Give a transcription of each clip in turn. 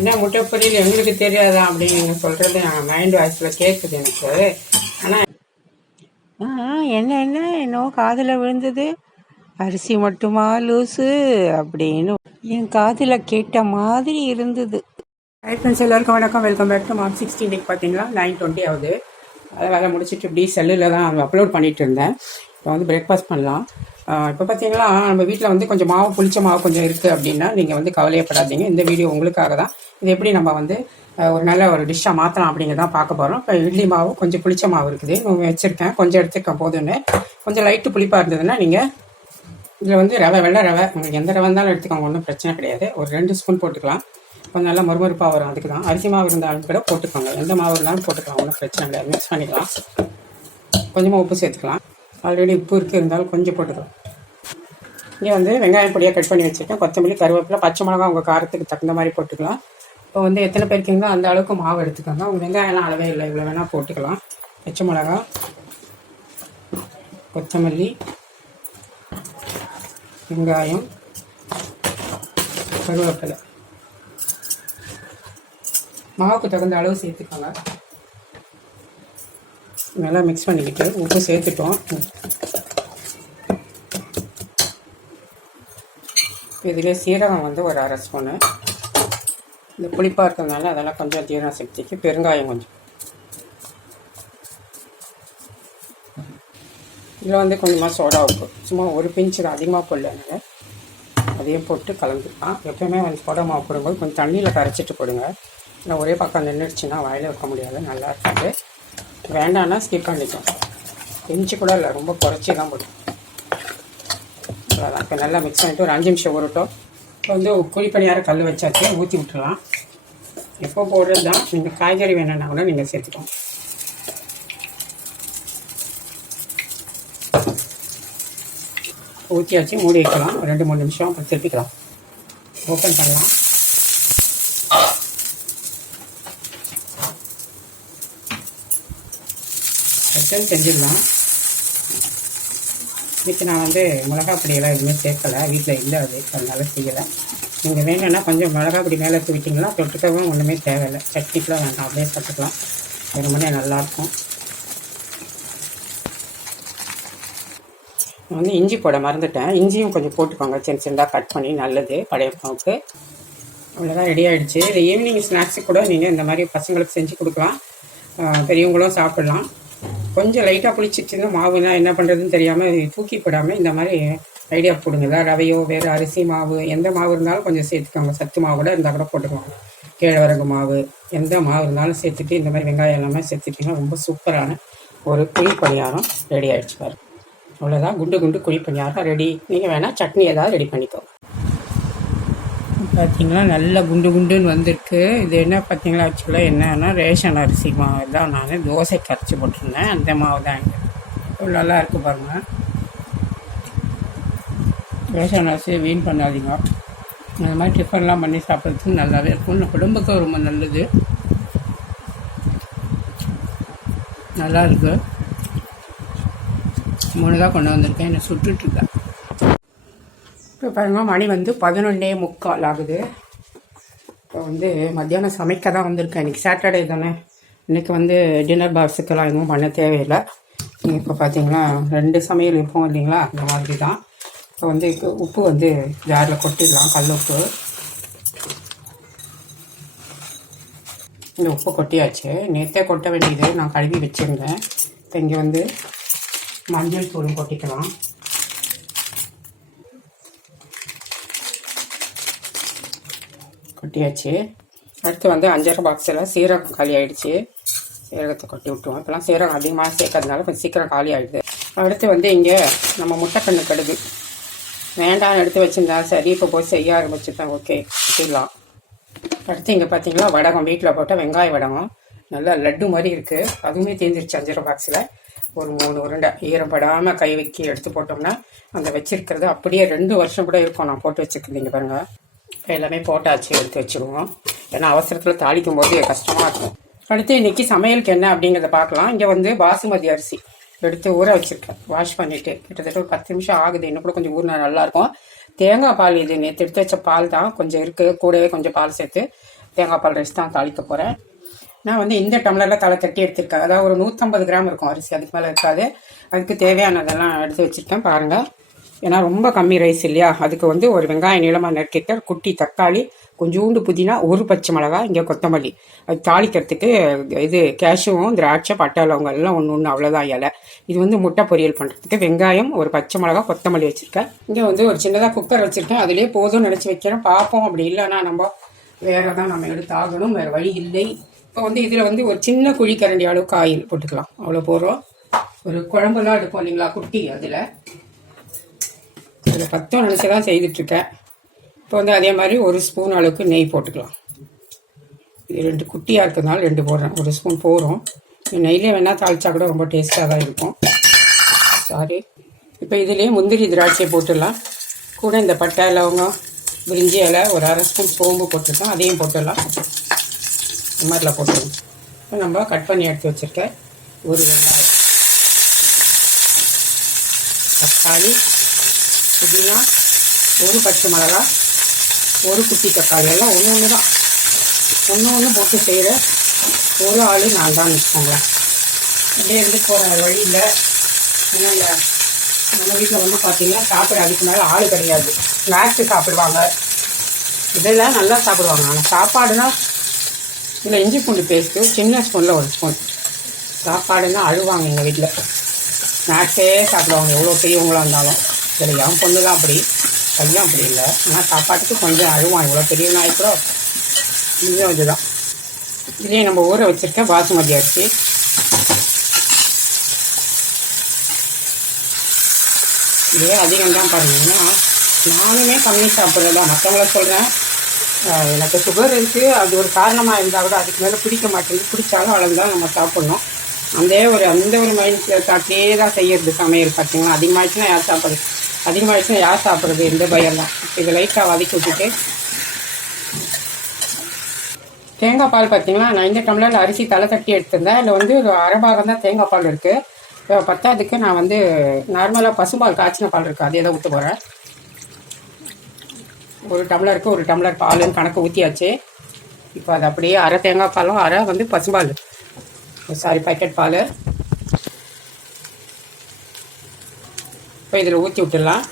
என்ன முட்டை பொரியல் எங்களுக்கு தெரியாதா அப்படின்னு சொல்கிறது சொல்றது மைண்ட் வாய்ஸ்ல கேட்குது எனக்கு. ஆனா என்ன என்ன என்னோ காதுல விழுந்தது. அரிசி மட்டுமா லூசு அப்படின்னு என் காதுல கேட்ட மாதிரி இருந்தது. ஹை ஃப்ரெண்ட்ஸ் எல்லாருக்கும் வணக்கம். Welcome back to mark sixty இன்னைக்கு பார்த்தீங்களா? நைன் டுவெண்ட்டி ஆகுது. அதை வேலை முடிச்சுட்டு இப்படி செல்லில் தான் அப்லோட் பண்ணிட்டு இருந்தேன். இப்போ வந்து பிரேக்ஃபாஸ்ட் பண்ணலாம். இப்போ பார்த்தீங்கன்னா நம்ம வீட்டில் வந்து கொஞ்சம் மாவு புளிச்ச மாவு கொஞ்சம் இருக்குது அப்படின்னா நீங்கள் வந்து கவலையப்படாதீங்க. இந்த வீடியோ உங்களுக்காக தான் இது எப்படி நம்ம வந்து ஒரு நல்ல ஒரு டிஷ்ஷாக மாற்றலாம் அப்படிங்கிறதான் பார்க்க போகிறோம் இப்போ இட்லி மாவு கொஞ்சம் புளிச்ச மாவு இருக்குது. நான் வச்சுருக்கேன். கொஞ்சம் எடுத்துக்க போதுன்னு. கொஞ்சம் லைட்டு புளிப்பாக இருந்ததுன்னா நீங்கள் இதில் வந்து ரவை வெள்ளை ரவை. உங்களுக்கு எந்த ரவை இருந்தாலும் எடுத்துக்கோங்க. ஒன்றும் பிரச்சனை கிடையாது. ஒரு ரெண்டு ஸ்பூன் போட்டுக்கலாம். கொஞ்சம் நல்லா மறுமறுப்பாக வரும். அதுக்கு தான். அரிசி மாவு இருந்தாலும் கூட போட்டுக்கோங்க. எந்த மாவு இருந்தாலும் போட்டுக்கலாம். ஒன்றும் பிரச்சனை கிடையாது மிக்ஸ் பண்ணிக்கலாம். கொஞ்சமாக உப்பு சேர்த்துக்கலாம். ஆல்ரெடி உப்பு இருக்குது இருந்தாலும் கொஞ்சம் போட்டுக்கலாம். இங்கே வந்து வெங்காயம் பொடியாக கட் பண்ணி வச்சுருக்கேன். கொத்தமல்லி கருவேப்பிலை பச்சை மிளகா உங்கள் காரத்துக்கு தகுந்த மாதிரி போட்டுக்கலாம். இப்போ வந்து எத்தனை பேர் இருக்கீங்களோ அந்த அளவுக்கு மாவு எடுத்துக்கோங்க. உங்கள் வெங்காயம்லாம் அளவே இல்லை. இவ்வளோ வேணால் போட்டுக்கலாம். பச்சை மிளகா கொத்தமல்லி வெங்காயம் கருவேப்பிலை. மாவுக்கு தகுந்த அளவு சேர்த்துக்கோங்க. நல்லா மிக்ஸ் பண்ணிக்கிட்டு உப்பு சேர்த்துட்டோம். இதில் சீரகம் வந்து ஒரு அரை ஸ்பூனு. இந்த புளிப்பாக இருக்கிறதுனால அதெல்லாம் கொஞ்சம் ஜீரண சக்திக்கு பெருங்காயம் கொஞ்சம். இதில் வந்து கொஞ்சமாக சோடா உப்பு. சும்மா ஒரு பிஞ்சு அதிகமாக போடல அதையும் போட்டு கலந்துக்கலாம். எப்பயுமே வந்து சோடா மாவு போடும்போது கொஞ்சம் தண்ணியில் கரைச்சிட்டு போடுங்க. இல்லை ஒரே பக்கம் நின்றுடுச்சுன்னா வாயில் வைக்க முடியாது. நல்லா இருக்காது. வேண்டாம்னா ஸ்கிப் பண்ணிக்கலாம். பிஞ்சு கூட இல்லை ரொம்ப குறைச்சி தான் போடும் அவ்வளோதான் இப்போ நல்லா மிக்ஸ் பண்ணிவிட்டு ஒரு அஞ்சு நிமிஷம் ஊறட்டும். இப்போ வந்து குழிப்பணியார கல் வச்சாச்சு ஊற்றி விட்டுறலாம் எப்போ போடுறது தான் நீங்கள் காய்கறி வேணும்னா கூட நீங்கள் சேர்த்துக்கோங்க ஊற்றியாச்சு மூடி வைக்கலாம். ரெண்டு மூணு நிமிஷம் அப்புறம் திருப்பிக்கலாம். ஓப்பன் பண்ணலாம். வச்சு செஞ்சிடலாம் இதுக்கு நான் வந்து மிளகா பொடியெல்லாம் எதுவுமே சேர்க்கலை. வீட்டில் இல்லை அது. அதனால செய்யலை. நீங்கள் வேணும்னா கொஞ்சம் மிளகா பொடி மேலே தூக்கிட்டிங்கன்னா தொட்டுக்கவும் ஒன்றுமே தேவையில்லை. சட்னிக்கெலாம் வேண்டாம். அப்படியே சாப்பிட்டுக்கலாம் வெறுமனே நல்லாயிருக்கும் நான் வந்து இஞ்சி போட மறந்துட்டேன். இஞ்சியும் கொஞ்சம் போட்டுக்கோங்க. சின்ன சின்னதாக கட் பண்ணி நல்லது. பழைய மாவுக்கு அவ்வளோதான் ரெடி ஆகிடுச்சு இது ஈவினிங் ஸ்நாக்ஸு கூட நீங்கள் இந்த மாதிரி பசங்களுக்கு செஞ்சு கொடுக்கலாம். பெரியவங்களும் சாப்பிட்லாம். கொஞ்சம் லைட்டாக புளிச்சிச்சுன்னா மாவுனா என்ன பண்ணுறதுன்னு தெரியாமல் தூக்கி போடாமல் இந்த மாதிரி ஐடியா போடுங்க. ஏதாவது ரவையோ வேறு அரிசி மாவு எந்த மாவு இருந்தாலும் கொஞ்சம் சேர்த்துக்கோங்க. சத்து மாவு கூட இருந்தால் கூட போட்டுக்கோங்க. கேழ்வரகு மாவு எந்த மாவு இருந்தாலும் சேர்த்துட்டு இந்த மாதிரி வெங்காயம் எல்லாமே சேர்த்துட்டிங்கன்னா ரொம்ப சூப்பரான ஒரு குழி பணியாரம் ரெடி ஆகிடுச்சு பாருங்க. அவ்வளோதான் குண்டு குண்டு குழி பணியாரம் ரெடி நீங்கள் வேணால் சட்னி ஏதாவது ரெடி பண்ணிக்கோங்க. பார்த்தீங்களா நல்ல குண்டு குண்டுன்னு வந்திருக்கு. இது என்ன பார்த்தீங்களா ஆக்சுவலாக என்னன்னா ரேஷன் அரிசி மாவு தான் நான். தோசை கரைச்சி போட்டிருந்தேன். அந்த மாவு தான் இவ்வளோ நல்லா இருக்குது பாருங்கள் ரேஷன் அரிசி வீண் பண்ணாதீங்க. அந்த மாதிரி டிஃபன்லாம் பண்ணி சாப்பிட்றதுக்கு நல்லாவே இருக்கும். இந்த குடும்பத்துக்கு ரொம்ப நல்லது. நல்லா இருக்கு. மூணு தான் கொண்டு வந்திருக்கேன். என்னை சுட்டுட்ருக்கேன் இப்போ பாருங்கள் மணி வந்து பதினொன்னே முக்கால் ஆகுது. இப்போ வந்து மத்தியானம் சமைக்க தான் வந்திருக்கேன். இன்றைக்கி சாட்டர்டே தானே. இன்றைக்கி வந்து டின்னர் பாக்ஸுக்கெல்லாம் எதுவும் பண்ண தேவையில்லை. இப்போ பார்த்தீங்கன்னா ரெண்டு சமையல் இருப்போம் இல்லைங்களா? அந்த மாதிரி தான் இப்போ வந்து இப்போ உப்பு வந்து ஜாரில் கொட்டிடலாம் கல் உப்பு. இந்த உப்பு கொட்டியாச்சு. நேற்றே கொட்ட வேண்டியது நான் கழுவி வச்சுருந்தேன். இப்போ இங்கே வந்து மஞ்சள் தூளும் கொட்டிக்கலாம். கொட்டியாச்சு. அடுத்து வந்து அஞ்சரை பாக்ஸில் சீரகம் காலி ஆயிடுச்சு. சீரகத்தை கொட்டி விட்டுருவோம். இப்போலாம் சீரகம் அதிகமாக சேர்க்கறதுனால கொஞ்சம் சீக்கிரம் காலி ஆகிடுது அடுத்து வந்து இங்கே நம்ம முட்டைக்கண்ணு கடுகு. வேண்டாம்னு எடுத்து வச்சுருந்தா சரி இப்போ போய் செய்ய ஆரம்பிச்சுட்டேன் ஓகே வச்சிடலாம் அடுத்து இங்கே பார்த்தீங்களா வடகம். வீட்டில் போட்டால் வெங்காய வடகம். நல்லா லட்டு மாதிரி இருக்குது அதுவுமே தீர்ந்துருச்சு அஞ்சரை பாக்ஸில் ஒரு மூணு உருண்டை. ஈரப்படாமல் கை வைக்கி எடுத்து போட்டோம்னா அந்த வச்சிருக்கிறது அப்படியே ரெண்டு வருஷம் கூட இருக்கும். நான் போட்டு வச்சுருக்கீங்க பாருங்கள் எல்லாமே போட்டாச்சு எடுத்து வச்சுக்குவோம் ஏன்னா அவசரத்தில் தாளிக்கும் போது கஷ்டமாக இருக்கும். அடுத்து இன்றைக்கி சமையலுக்கு என்ன அப்படிங்கிறத பார்க்கலாம். இங்கே வந்து பாசுமதி அரிசி எடுத்து ஊற வச்சுருக்கேன். வாஷ் பண்ணிவிட்டு கிட்டத்தட்ட ஒரு பத்து நிமிஷம் ஆகுது. இன்னும் கூட கொஞ்சம் ஊறினா நல்லா இருக்கும். தேங்காய் பால் இது நேற்று எடுத்து வச்ச பால் தான். கொஞ்சம் இருக்குது கூடவே கொஞ்சம் பால் சேர்த்து தேங்காய் பால் ரைஸ் தான் தாளிக்க போகிறேன் நான் வந்து இந்த டம்ளரில் தலை தட்டி எடுத்திருக்கேன். அதாவது ஒரு நூற்றம்பது கிராம் இருக்கும். அரிசி அதுக்கு மேலே இருக்காது. அதுக்கு தேவையானதெல்லாம் எடுத்து வச்சுருக்கேன். பாருங்கள் ஏன்னா ரொம்ப கம்மி ரைஸ் இல்லையா? அதுக்கு வந்து ஒரு வெங்காயம் நீளமாக நறுக்கிட்ட குட்டி தக்காளி கொஞ்சோண்டு புதினா ஒரு பச்சை மிளகா இங்கே கொத்தமல்லி. அது தாளிக்கிறதுக்கு இது கேஷுவும் திராட்சை பட்டை எல்லாம் ஒன்று ஒன்று அவ்வளோதான் இலை. இது வந்து முட்டை பொரியல் பண்ணுறதுக்கு வெங்காயம் ஒரு பச்சை மிளகா கொத்தமல்லி வச்சுருக்கேன். இங்கே வந்து ஒரு சின்னதாக குக்கர் வச்சுருக்கேன். அதுலேயே போதும் நினச்சி வைக்கிறேன். பார்ப்போம். அப்படி இல்லைன்னா நம்ம வேறு தான் நம்ம எடுத்து ஆகணும் வேறு வழி இல்லை. இப்போ வந்து இதில் வந்து ஒரு சின்ன குழி கரண்டி அளவுக்கு ஆயில் போட்டுக்கலாம். அவ்வளோ போடுறோம். ஒரு குழம்புலாம் எடுப்போம் இல்லைங்களா? குட்டி அதில். இதில் பத்தும் நினச்சி தான் செய்துட்ருக்கேன் இப்போ வந்து அதே மாதிரி ஒரு ஸ்பூன் அளவுக்கு நெய் போட்டுக்கலாம். இது ரெண்டு குட்டியாக இருக்கிறதுனால ரெண்டு போடுறேன். ஒரு ஸ்பூன் போகிறோம் நெய்லேயே வேணால் தாளிச்சா கூட ரொம்ப டேஸ்ட்டாக தான் இருக்கும். சாரி. இப்போ இதுலேயே முந்திரி திராட்சை போட்டுடலாம். கூட இந்த பட்டை லவங்கம் பிரிஞ்சி இலை ஒரு அரை ஸ்பூன் சோம்பு போட்டிருக்கோம் அதையும் போட்டுடலாம். இந்த மாதிரிலாம் போட்டுருவோம் இப்போ நம்ம கட் பண்ணி எடுத்து வச்சுருக்க ஒரு வெங்காயம். தக்காளி. புதினா ஒரு பச்சை மிளகா ஒரு குட்டி தக்காளி. எல்லாம் ஒன்று ஒன்று தான் ஒன்று ஒன்று போட்டு செய்கிற ஒரு ஆள் நான் தான் வச்சுக்கோங்களேன் அப்படியே இருந்து போகிற வழியில் ஏன்னா நம்ம வீட்டில் வந்து பார்த்தீங்கன்னா சாப்பிட அதுக்கு மேலே ஆள் கிடையாது. ஸ்நாக்ஸு சாப்பிடுவாங்க. இதெல்லாம் நல்லா சாப்பிடுவாங்க. ஆனால் சாப்பாடுனா இதில் இஞ்சி பூண்டு பேஸ்ட்டு சின்ன ஸ்பூனில் ஒரு ஸ்பூன் சாப்பாடுன்னா அழுவாங்க எங்கள் வீட்டில் ஸ்நாக்ஸே சாப்பிடுவாங்க. எவ்வளோ பெரியவங்களாக இருந்தாலும். இதில் என் பொண்ணு தான் அப்படி பையன் அப்படி இல்லை. ஆனால் சாப்பாட்டுக்கு கொஞ்சம் அழுவான். இவ்வளோ பெரிய கூட இதுவும் இதுதான் இதுலேயே நம்ம ஊற வச்சுருக்க பாசுமதி அரிசி. இதே அதிகம் தான் பாருங்கன்னா நானுமே கம்மி சாப்பிட்றது தான். மற்றவங்கள சொல்கிறேன் எனக்கு சுகர் இருக்குது அது ஒரு காரணமாக இருந்தால் கூட அதுக்கு மேலே பிடிக்க மாட்டேங்குது. பிடிச்சாலும் அளவு தான் நம்ம சாப்பிட்ணும். அந்த ஒரு அந்த ஒரு மைண்ட் தாட்டியே தான் செய்யறது சமையல் பார்த்தீங்கன்னா அதிகமாகிடுச்சுன்னா யார் சாப்பிட்றது? அதிகமாக அதிகமாகிடுச்சுன்னா யார் சாப்பிட்றது? எந்த பயம்லாம் இது இதை லைட்டாக வதக்கி விட்டுட்டு. தேங்காய் பால் பார்த்தீங்கன்னா நான் இந்த டம்ளரில் அரிசி தலை தட்டி எடுத்திருந்தேன். அதில் வந்து ஒரு அரை பாகம் தான் தேங்காய் பால் இருக்குது பத்தாவதுக்கு நான் வந்து நார்மலாக பசும்பால் காய்ச்சின பால் இருக்குது அதே தான் ஊற்ற போகிறேன் ஒரு டம்ளருக்கு ஒரு டம்ளர் பாலுன்னு கணக்கு ஊற்றியாச்சு இப்போ அது அப்படியே அரை தேங்காய் பாலும் அரை வந்து பசும்பால். சாரி பேக்கெட் பால். இப்போ இதில் ஊற்றி விட்டுடலாம்.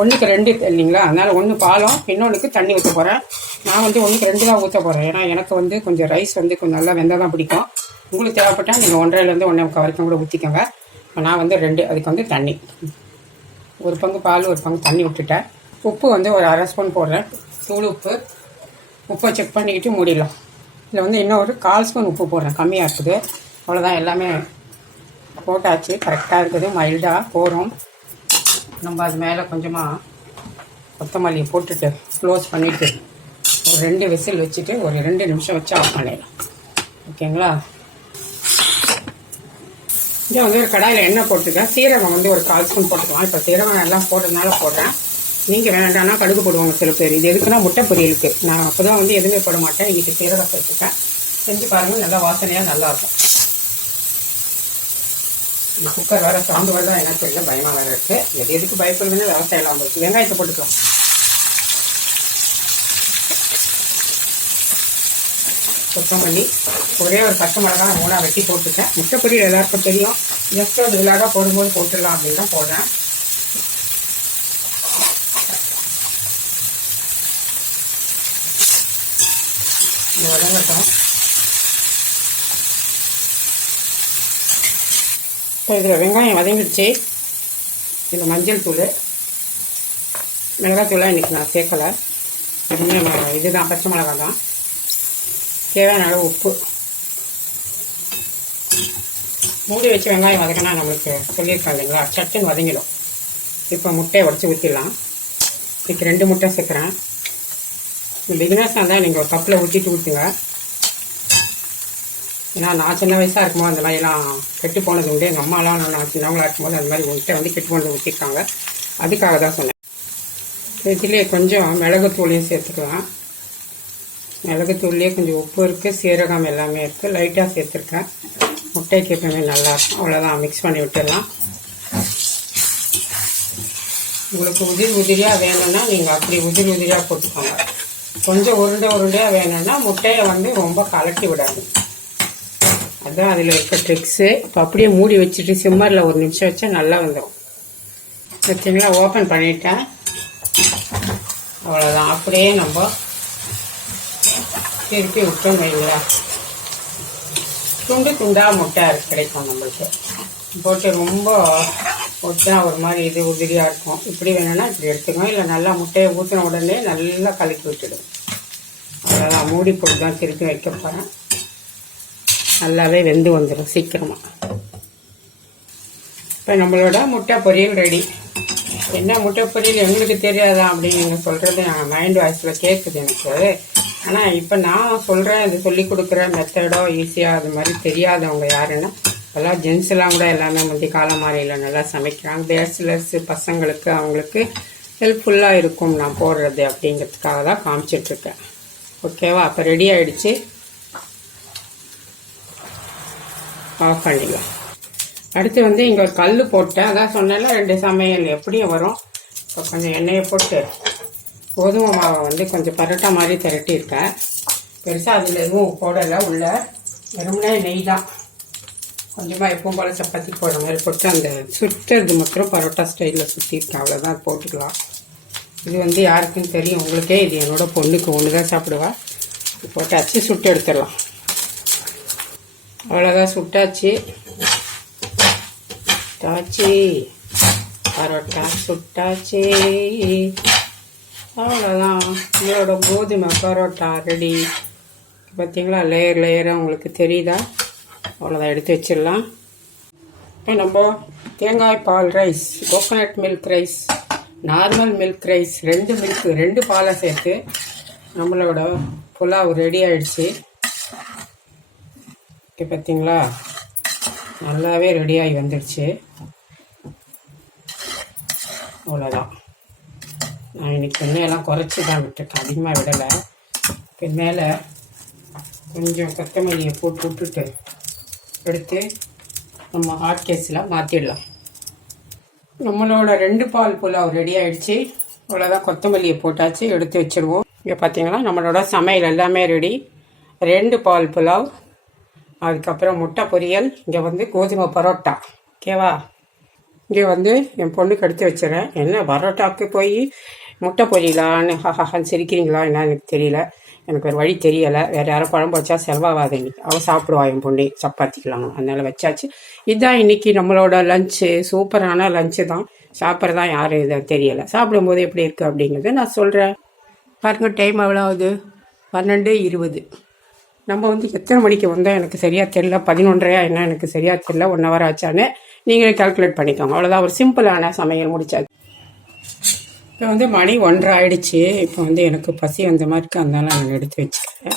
ஒன்றுக்கு ரெண்டு இல்லைங்களா? அதனால் ஒன்று பாலம் இன்னொன்றுக்கு தண்ணி ஊற்ற போகிறேன் நான் வந்து ஒன்றுக்கு ரெண்டு தான் ஊற்ற போகிறேன் ஏன்னா எனக்கு வந்து கொஞ்சம் ரைஸ் வந்து கொஞ்சம் நல்லா வெந்தால் தான் பிடிக்கும். உங்களுக்கு தேவைப்பட்டால் நீங்கள் ஒன்றரைலேருந்து ஒன்றே முக்கால் வரைக்கும் கூட ஊற்றிக்கோங்க. நான் வந்து ரெண்டு அதுக்கு வந்து தண்ணி. ஒரு பங்கு பால் ஒரு பங்கு தண்ணி விட்டுட்டேன். உப்பு வந்து ஒரு அரை ஸ்பூன் போடுறேன். தூள் உப்பு. உப்பை செக் பண்ணிக்கிட்டு மூடிடலாம். இதில் வந்து இன்னும் ஒரு கால் ஸ்பூன் உப்பு போடுறேன். கம்மியாக இருக்குது. அவ்வளோதான் எல்லாமே போட்டாச்சு. கரெக்டாக இருக்குது. மைல்டாக போகிறோம் நம்ம அது மேலே கொஞ்சமாக கொத்தமல்லியை போட்டுட்டு க்ளோஸ் பண்ணிவிட்டு ஒரு ரெண்டு விசில் வச்சுட்டு ஒரு ரெண்டு நிமிஷம் வச்சு ஆஃப் பண்ணிடலாம். ஓகேங்களா இங்கே வந்து ஒரு கடாயில் எண்ணெய் போட்டுக்கேன் சீரகம் வந்து ஒரு கால் ஸ்பூன் போட்டுக்கலாம். இப்போ சீரகம் எல்லாம் போடுறதுனால போடுறேன். நீங்கள் வேண்டாம்னா கடுகு போடுவாங்க சில பேர். இது எதுக்குன்னா முட்டை பொரியலுக்கு. நான் அப்போ தான் வந்து எதுவுமே போட மாட்டேன். இன்றைக்கி சீரகம் சேர்த்துக்கேன் செஞ்சு பாருங்கள் நல்லா வாசனையாக நல்லாயிருக்கும் இந்த குக்கர் வேறு சவுண்டு வரதான் என்ன தெரியல பயமாக வேறு இருக்குது எது எதுக்கு பயப்படுதுன்னு விவசாயம் இல்லாமல் இருக்குது வெங்காயத்தை போட்டுக்கலாம். கொத்தமல்லி ஒரே ஒரு பச்சை மிளகா மூணாக வெட்டி போட்டுட்டேன். முட்டை எல்லாருக்கும் தெரியும். ஜஸ்ட் அது விழாக போடும்போது போட்டுடலாம் அப்படின்னு தான் போடுறேன். இது வதங்கட்டும். இப்போ இதில் வெங்காயம் வதங்கிடுச்சு. இதில் மஞ்சள் தூள் மிளகாத்தூள்லாம் இன்றைக்கி நான் சேர்க்கலை. இன்னும் இதுதான் பச்சை மிளகா தான். தேவையான அளவு உப்பு. மூடி வச்சு வெங்காயம் வதக்கினா நம்மளுக்கு சொல்லியிருக்கோம் இல்லைங்களா? சட்டுன்னு வதங்கிடும். இப்போ முட்டையை உடச்சி ஊற்றிடலாம் இன்றைக்கி ரெண்டு முட்டை சேர்க்குறேன். பிகினர்ஸாக இருந்தால் நீங்கள் ஒரு கப்பில் ஊற்றிட்டு ஊற்றுங்க ஏன்னா நான் சின்ன வயசாக இருக்கும்போது அந்த மாதிரிலாம் கெட்டு போனது உண்டு. எங்கள் அம்மாலாம் நான் சின்னவங்களாக இருக்கும்போது அந்த மாதிரி உங்கள்கிட்ட வந்து கெட்டு போனது ஊற்றிருக்காங்க அதுக்காக தான் சொன்னேன். இதுலேயே கொஞ்சம் மிளகுத்தூளையும் சேர்த்துக்கலாம். மிளகுத்தூள்லேயே கொஞ்சம் உப்பு இருக்குது சீரகம் எல்லாமே இருக்குது லைட்டாக சேர்த்துருக்கேன். முட்டைக்கு எப்பவுமே நல்லாயிருக்கும் அவ்வளோதான் மிக்ஸ் பண்ணி விட்டுடலாம். உங்களுக்கு உதிரி உதிரியாக வேணும்னா நீங்கள் அப்படி உதிரி உதிரியாக போட்டுக்கோங்க. கொஞ்சம் உருண்டை உருண்டையாக வேணும்னா முட்டையை வந்து ரொம்ப கலட்டி விடாது அதுதான் அதில் இருக்க ட்ரிக்ஸு இப்போ அப்படியே மூடி வச்சுட்டு சிம்மரில் ஒரு நிமிஷம் வச்சா நல்லா வந்துடும் பார்த்தீங்களா ஓப்பன் பண்ணிட்டேன். அவ்வளோதான் அப்படியே நம்ம திருப்பி விட்டோம் இல்லையா? துண்டு துண்டாக முட்டை கிடைக்கும் நம்மளுக்கு. போட்டு ரொம்ப ஒட்டினா ஒரு மாதிரி இது உதிரியாக இருக்கும். இப்படி வேணும்னா இப்படி எடுத்துக்கணும் இல்லை நல்லா முட்டையை ஊற்றின உடனே நல்லா கலக்கி விட்டுடும் அவ்வளோதான் மூடி போட்டு தான் திருப்பி வைக்க போகிறேன் நல்லாவே வெந்து வந்துடும் சீக்கிரமாக இப்போ நம்மளோட முட்டை பொரியல் ரெடி என்ன முட்டை பொரியல் எங்களுக்கு தெரியாதா அப்படின்னு சொல்கிறது என் மைண்ட் வாய்ஸில் கேட்குது எனக்கு. ஆனால் இப்போ நான் சொல்கிறேன் இது சொல்லி கொடுக்குற மெத்தடோ ஈஸியாக அது மாதிரி தெரியாதவங்க யாருன்னா இப்போல்லாம் ஜென்ஸ்லாம் கூட எல்லாமே முந்தி காலமாரியில் நல்லா சமைக்கிறாங்க. பேச்சுலர்ஸ் பசங்களுக்கு அவங்களுக்கு ஹெல்ப்ஃபுல்லாக இருக்கும் நான் போடுறது அப்படிங்கிறதுக்காக தான் காமிச்சிட்ருக்கேன் ஓகேவா அப்போ ரெடி ஆகிடுச்சு ஆஃப் பண்ணிடலாம் அடுத்து வந்து இங்கே ஒரு கல் போட்டேன் அதான் சொன்னால ரெண்டு சமையல் எப்படியும் வரும். இப்போ கொஞ்சம் எண்ணெயை போட்டு கோதுமை மாவை வந்து கொஞ்சம் பரோட்டா மாதிரி திரட்டியிருக்கேன் பெருசாக அதில் எதுவும் போடலை உள்ள வெறும்னா நெய் தான். கொஞ்சமாக எப்பவும் போல் சப்பாத்தி போடுற மாதிரி போட்டு அந்த சுற்றுறது மட்டும் பரோட்டா ஸ்டைலில் சுற்றிருக்கேன் அவ்வளோதான் போட்டுக்கலாம். இது வந்து யாருக்குன்னு தெரியும். உங்களுக்கே இது என்னோட பொண்ணுக்கு ஒன்று தான் சாப்பிடுவா. போட்டு போட்டாச்சு சுட்டு எடுத்துடலாம். அவ்வளோதான் சுட்டாச்சு. தாச்சி. பரோட்டா சுட்டாச்சு. அவ்வளோதான் உங்களோட கோதுமை பரோட்டா ரெடி பார்த்தீங்களா லேயர் லேயராக உங்களுக்கு தெரியுதா? அவ்வளோதான் எடுத்து வச்சிடலாம். இப்போ நம்ம தேங்காய் பால் rice coconut milk rice normal milk rice ரெண்டு மில்க் ரெண்டு பாலை சேர்த்து நம்மளோட புலாவ் ரெடி ஆயிடுச்சு. இப்போ பார்த்தீங்களா நல்லாவே ரெடியாகி வந்துடுச்சு அவ்வளோதான் நான் இன்னைக்கு எண்ணெயெல்லாம் குறைச்சி தான் விட்டுருக்கேன். அதிகமாக விடலை. இப்போ மேலே கொஞ்சம் கொத்தமல்லியை போட்டு விட்டுட்டு எடுத்து நம்ம ஹாட் கேஸில் மாற்றிடலாம் நம்மளோட ரெண்டு பால் புலாவ் ரெடி ஆகிடுச்சு அவ்வளோதான் கொத்தமல்லியை போட்டாச்சு எடுத்து வச்சுருவோம். இங்கே பார்த்தீங்கன்னா நம்மளோட சமையல் எல்லாமே ரெடி ரெண்டு பால் புலாவ் அதுக்கப்புறம் முட்டை பொரியல் இங்கே வந்து கோதுமை பரோட்டா. ஓகேவா? இங்கே வந்து என் பொண்ணுக்கு எடுத்து வச்சுறேன் என்ன பரோட்டாவுக்கு போய் முட்டை பொரியலான்னு ஹஹான்னு சிரிக்கிறீங்களா? என்ன எனக்கு தெரியல. எனக்கு ஒரு வழி தெரியலை. வேறு யாரும் குழம்பு வச்சா செலவாகாது இன்றைக்கி அவள் சாப்பிடுவா என் பொண்ணு. சப்பாத்திக்கலாம் அதனால் வச்சாச்சு. இதுதான் இன்னைக்கு நம்மளோட லஞ்சு சூப்பரான லஞ்சு தான். சாப்பிட்றதா யாரும் இதை தெரியலை. சாப்பிடும்போது எப்படி இருக்குது அப்படிங்கிறத நான் சொல்கிறேன் பாருங்கள் டைம் எவ்வளோ ஆகுது? பன்னெண்டு இருபது. நம்ம வந்து எத்தனை மணிக்கு வந்தோம் எனக்கு சரியாக தெரியல? பதினொன்றையா என்ன? எனக்கு சரியாக தெரியல. ஒன் ஹவர் ஆச்சான்னு நீங்களே கால்குலேட் பண்ணிக்கோங்க. அவ்வளோதான் ஒரு சிம்பிளான சமையல் முடிச்சாச்சு. இப்போ வந்து மணி ஒன்றரை ஆயிடுச்சு. இப்போ வந்து எனக்கு பசி வந்த மாதிரி இருக்கு. அதனால நான் எடுத்து வச்சுக்கிறேன்.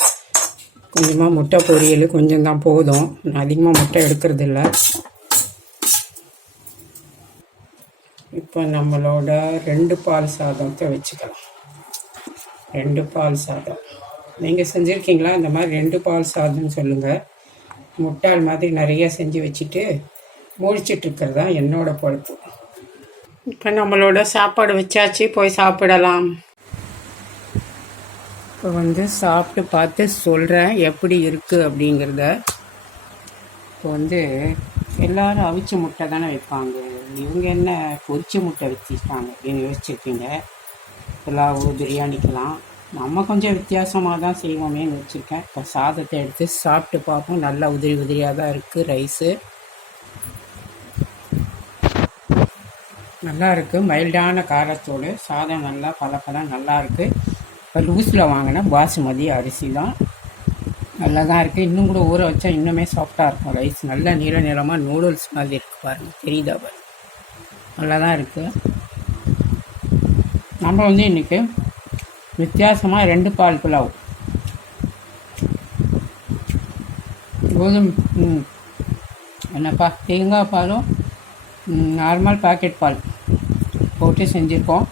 கொஞ்சமாக முட்டை பொரியல் கொஞ்சம் தான் போதும். நான் அதிகமாக முட்டை எடுக்கிறது இல்லை இப்போ நம்மளோட ரெண்டு பால் சாதத்தை வச்சுக்கலாம். ரெண்டு பால் சாதம். நீங்கள் செஞ்சுருக்கீங்களா? இந்த மாதிரி ரெண்டு பால் சாதம்னு சொல்லுங்கள் முட்டாள் மாதிரி நிறைய செஞ்சு வச்சுட்டு முழிச்சிட்ருக்கிறது தான் என்னோடய பொழப்பு இப்போ நம்மளோட சாப்பாடு வச்சாச்சு போய் சாப்பிடலாம். இப்போ வந்து சாப்பிட்டு பார்த்து சொல்கிறேன் எப்படி இருக்குது அப்படிங்கிறத. இப்போ வந்து எல்லாரும் அவிச்ச முட்டை தானே வைப்பாங்க. இவங்க என்ன பொரிச்ச முட்டை வச்சுருக்காங்க? அப்படின்னு யோசிச்சிருக்கீங்க. புலாவு பிரியாணிக்கெலாம் நம்ம கொஞ்சம் வித்தியாசமாக தான் செய்வோமேன்னு வச்சுருக்கேன். இப்போ சாதத்தை எடுத்து சாப்பிட்டு பார்ப்போம். நல்லா உதிரி உதிரியாக தான் இருக்குது ரைஸு. நல்லா இருக்குது மைல்டான காரத்தோடு சாதம் நல்லா பலப்படம் நல்லா இருக்குது இப்போ லூஸில் வாங்கின பாசுமதி அரிசி தான். நல்லா தான் இருக்குது இன்னும் கூட ஊற வச்சா இன்னுமே சாஃப்டாக இருக்கும் ரைஸ். நல்லா நீள நீளமாக நூடுல்ஸ் மாதிரி இருக்குது பாருங்கள் தெரியுதா பாருங்கள் நல்லா தான் இருக்குது நம்ம வந்து இன்றைக்கி வித்தியாசமாக ரெண்டு பால் புலாவ். கோதுமை ம், என்னப்பா தேங்காய் பாலும் நார்மல் பாக்கெட் பால் போட்டு செஞ்சுருக்கோம்.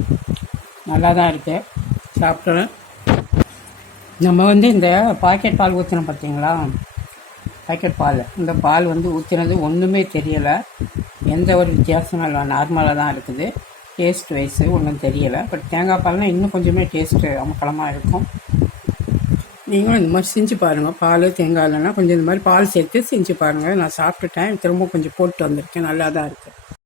நல்லா தான் இருக்குது சாப்பிட்டோம். நம்ம வந்து இந்த பாக்கெட் பால் ஊற்றினோம் பார்த்தீங்களா? பாக்கெட் பால். இந்த பால் வந்து ஊற்றினது ஒன்றுமே தெரியலை. எந்த ஒரு வித்தியாசமும் இல்லை. நார்மலாக தான் இருக்குது. டேஸ்ட் வைஸு ஒன்றும் தெரியலை. பட் தேங்காய் பால்னால் இன்னும் கொஞ்சமே டேஸ்ட்டு அமக்கலமாக இருக்கும். நீங்களும் இந்த மாதிரி செஞ்சு பாருங்கள் பால் தேங்காய் இல்லைன்னா கொஞ்சம் இந்த மாதிரி பால் சேர்த்து செஞ்சு பாருங்கள் நான் சாப்பிட்டுட்டேன். திரும்ப கொஞ்சம் போட்டு வந்திருக்கேன். நல்லா தான் இருக்குது